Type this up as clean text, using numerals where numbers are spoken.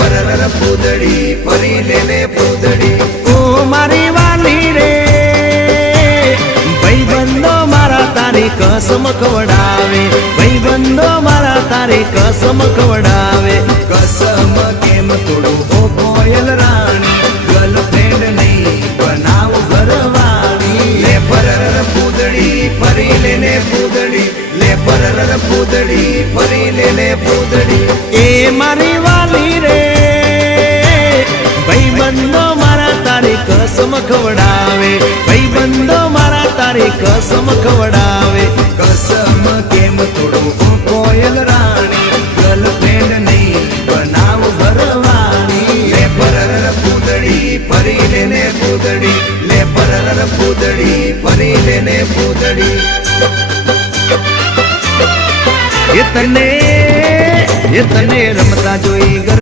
પરર પૂદડી ફરી લેને પૂદડી ઓ મારી વાલી રે ભાઈબંધો મારા તારી કસમ ખવડાવે ભાઈબંધો મારા તારી કસમ ખવડાવે કસમ કેમ તોડું ઓ કોયલ રાણી ગર્લફ્રેન્ડ નહીં બનાવ ઘરવાળી લે પરર પૂદડી ફરી લેને પૂદડી લે પરર પૂદડી ફરી લેને પૂદડી એ મારી વાલી રે ભાઈબંધો મારા તારી કસમ ખવડાવે ભાઈબંધો મારા તારી કસમ ખવડાવે કસમ કેમ તોડું ઓ કોયલ રાણી ગર્લફ્રેન્ડ નહીં બનાવ ઘરવાળી લે પરર પૂદડી ફરી લેને પૂદડી લે પરર પૂદડી ફરી લેને પૂદડી એ તને રમતા જોઈ